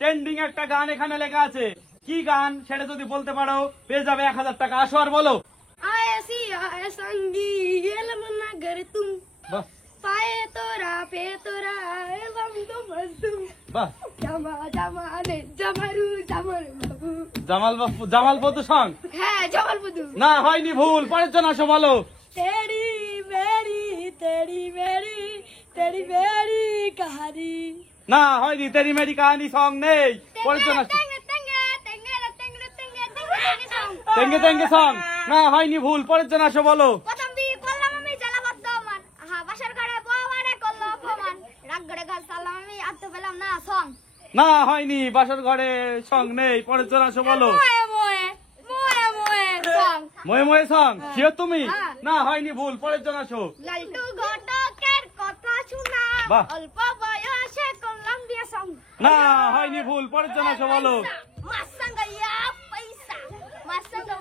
Trending একটা গান এখানে লেখা আছে। কি গান সেটা যদি বলতে পারো পেয়ে যাবে 1000 টাকা। আসো আর বলো। आयसी आय संगी एलम नगर तुम বাহ पाए तोरा पे तोरा एलम तो मस्तुम বাহ। जमा जमा ने जमरू जमर बाबू জামাল বধু সং। है जमल बुदू না হয়নি, ভুল। পরের জন আসো বলো। तेरी मेरी तेरी मेरी तेरी मेरी कहानी না হয়নি, তেরি মেরি কাহানি সং নেই। পরের জন আসো। তেঙ্গে তেঙ্গে সং। না হয়নি, ভুল। পরের জন আসো বলো। প্রথম দিকে করলাম আমি জ্বালাবদ্ধ মান বাসার ঘরে বউয়ারে করলো অপমান রাগ করে গাল সালাম আমি আত্ম পেলাম না সং না হয়নি, বাসর ঘরে সং নেই। পরের জন আসো বলো। মোয়ে মোয়ে মোয়ে মোয়ে সং ময়ে ময়ে সং। শিওর তুমি? হ্যাঁ। না হয়নি, ভুল। পরের জন আসো। লালটু ঘটকের কথা শোনা বাহ। অল্প বয়সে করলাম বিয়ে সং না হয়নি, ভুল। পরের জন আসো বলো। মাসাঙ্গা ইয়া পয়সা মাসাঙ্গা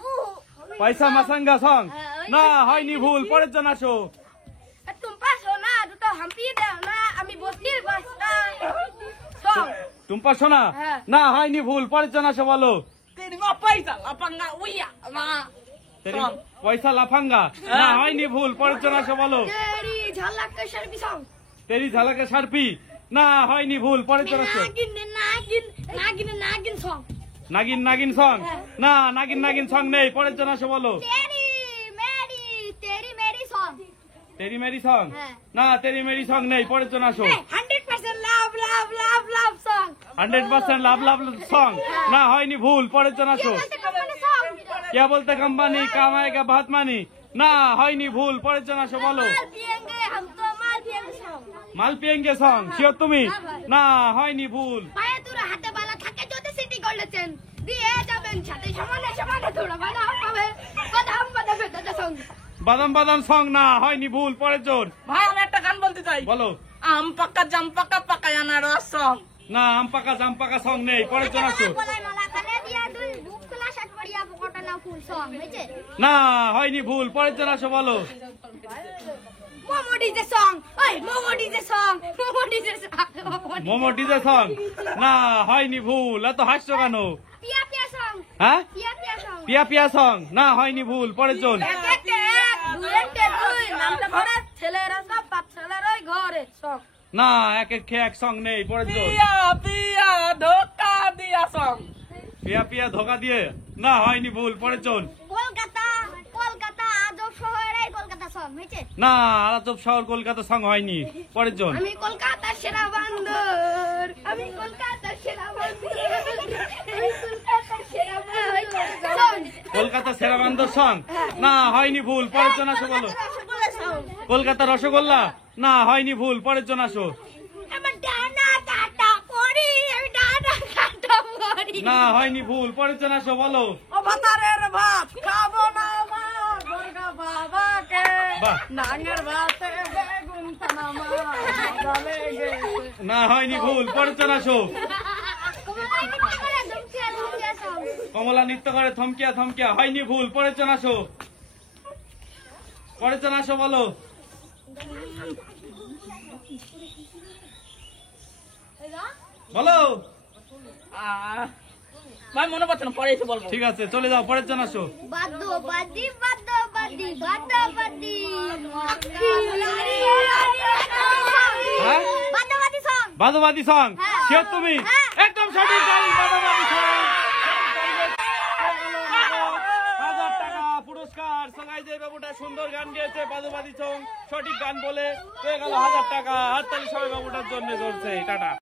পয়সা মাসাঙ্গা সং। না হয়নি, ভুল। পরের জন আসো। তুমি পাশো না দুটো হাম্পি দাও না আমি বস্তির বাস্তা সং টুম্পা সোনা। হ্যাঁ। না হয়নি, ভুল। পরের জন আসো বলো। তেরি মা পয়সা লাপাঙ্গা উইয়া মা তেরি পয়সা লাফাঙ্গা। না হয়নি, ভুল। পরের জন আসো বলো। তেরি ঝলক শর্বি সং তেরি ঝালাকে সারপি। না হয়নি, ভুল। পরের জন আসো। নাগিন নাগিন নাগিন নাগিন সং নাগিন নাগিন সং। না নাগিন নাগিন সং নেই। পরের জন আসো বলো। তেরি মেরি তেরি মেরি সং তেরি মেরি সং। হ্যাঁ। না তেরি মেরি সং নেই। পরের জন আসো। 100% লাভ লাভ লাভ লাভ সং 100% লাভ লাভ সং। না হয়নি, ভুল। পরের জন আসো। क्या बोलते कंपनी काम आएगा बहुत मानी। না হয়নি, ভুল। পরের জন আসো বলো। माल पिएंगे हम तो माल पिएंगे सং মাল পিয়েঙ্গে সং। শিওর তুমি? না হয়নি, ভুল। পায়ে তোরা হাতে বালা থাকে যদি সিটি করলেছেন দিয়ে যাবেন সাথে সমানে সমানে তোরা বাদাম পাবে বাদাম বাদাম দাদা সং বাদাম বাদাম সং। না হয়নি, ভুল। পরের জন ভাই আমি একটা গান বলতে চাই। বলো। আম পাকা জাম পাকা পাকা আনারস সং। না আম পাকা জাম পাকা সং নেই। পরের জন আসো। গলায় মালা কানে দিয়া দুই বুক খোলা শার্ট পরিয়া পকেটে না ফুল সং হইছে না হয়নি, ভুল। পরের জন আসো বলো। মোমো ডিজে সং ওই momo DJ song momo DJ song momo DJ song. না হয়নি, ভুল। এত হাসছো কেন? পিয়া পিয়া সং হ্যাঁ পিয়া পিয়া সং পিয়া পিয়া সং। না হয়নি, ভুল। পরের জন একটা এক দুইটা দুই নামটা ধরে ছেলেরা সব পাপ ছেলেরাই ঘরে সং না এক এক খেয়ে এক সং নেই। পরের জন পিয়া পিয়া ধোকা দিয়া সং। পিয়া পিয়া ধোকা দিয়ে। না হয়নি, ভুল। পরের জন কলকাতা কলকাতা আজব শহরে কলকাতা সং হইছে না আলাদব শহর কলকাতা সং হয়নি। পরের জন আমি কলকাতার সেরা বান্দর আমি কলকাতার সেরা বান্দর আমি কলকাতার সেরা বান্দর কলকাতা সেরা বান্দর সং। না হয়নি, ভুল। পরের জন আসো বলো। কলকাতা রসগোল্লা। না হয়নি, ভুল। পরের জন আসো। আমার ডানা কাটা পড়ি আমি ডানা কাটা পড়ি না হয়নি, ভুল। পরের জন আসো বলো। ও ভাতারের ভাত খাবো না মা দুর্গা বাবাকে বাহ। নাঙের ভাতে বেগুন টানা মা গলে গেছে। না হয়নি, ভুল। পরের জন আসো। কমলা নৃত্য করে থমকিয়া থমকিয়া। হয়নি, ভুল। পরের জন আসো। পরের জন আসো বলো। বলো। ভাই মনে পড়ছে না, পরে এসে বলবো। ঠিক আছে, চলে যাও। পরের জন আসো। বাদ্যবাদী বাদ্যবাদী বাদ্যবাদী হ্যাঁ বাদ্যবাদী সং বাদবাদী সং। হ্যাঁ। শিওর তুমি? হ্যাঁ। একদম সঠিক। বাদবাদী সং। 1000 টাকা পুরস্কার। সবাই যে বাবুটা সুন্দর গান গেয়েছে বাদবাদী সং সঠিক গান বলে পেয়ে গেল 1000 টাকা। হাততালি সবাই বাবুটার জন্য চলছে। টাটা।